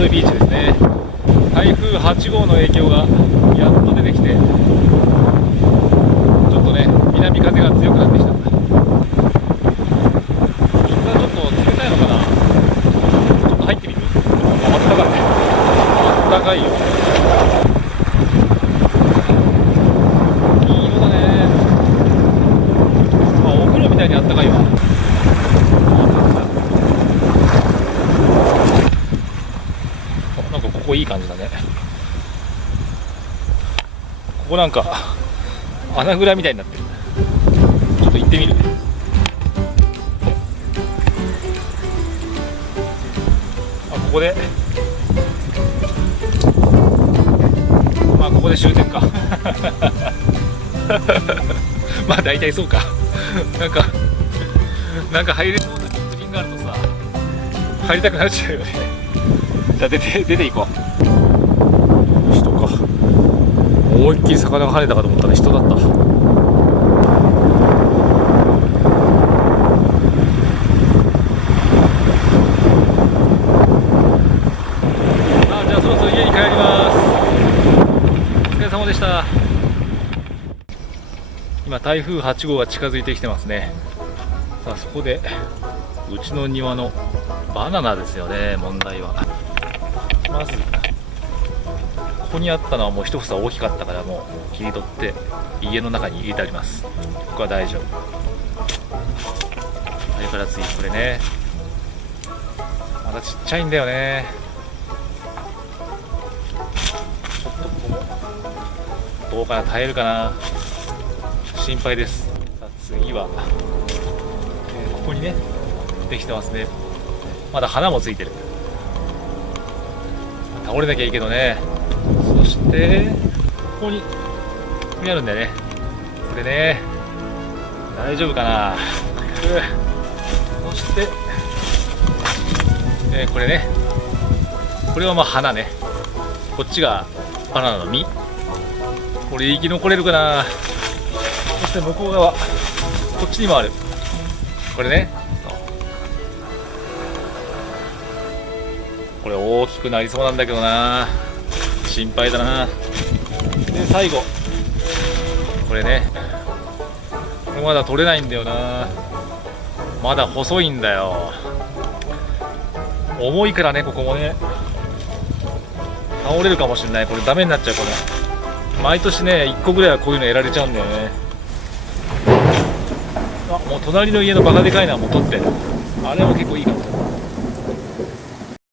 ドビーチですね。台風8号の影響がやっと出てきて、ちょっとね南風が強くなってきた。水はちょっと冷たいのかな。ちょっと入ってみる。あったかいね。あったかいよ。いい色だね。お風呂みたいにあったかいわ。なんかここいい感じだね。ここなんか穴蔵みたいになってる。ちょっと行ってみるね。ここでここで終点かまあ大体そうかなんか入れそうな竹林があるとさ、入りたくなっちゃうよね。じゃあ出ていこう。人か。思いっきり魚が跳ねたかと思ったら人だった。じゃあそろそろ家に帰ります。お疲れ様でした。今台風8号が近づいてきてますね。さあそこでうちの庭のバナナですよね。問題はまずここにあったのはもう一房大きかったから、もう切り取って家の中に入れてあります。ここは大丈夫。それから次これね、まだちっちゃいんだよね。ちょっとここもどうかな、耐えるかな、心配です。さあ次は、ここにねできてますね。まだ花もついてる。倒れなきゃいいけどね。そしてここにあるんだよね。これね、大丈夫かな。そして、これね、これはまあ花ね。こっちがバナナの実。これ生き残れるかな。そして向こう側、こっちにもある。これね、これ大きくなりそうなんだけどな、心配だな。で最後これね、これまだ取れないんだよな。まだ細いんだよ。重いからね、ここもね倒れるかもしれない。これダメになっちゃう。これ毎年ね1個ぐらいはこういうのやられちゃうんだよね。もう隣の家のバカでかいのはもう取ってる。あれも結構いいかも。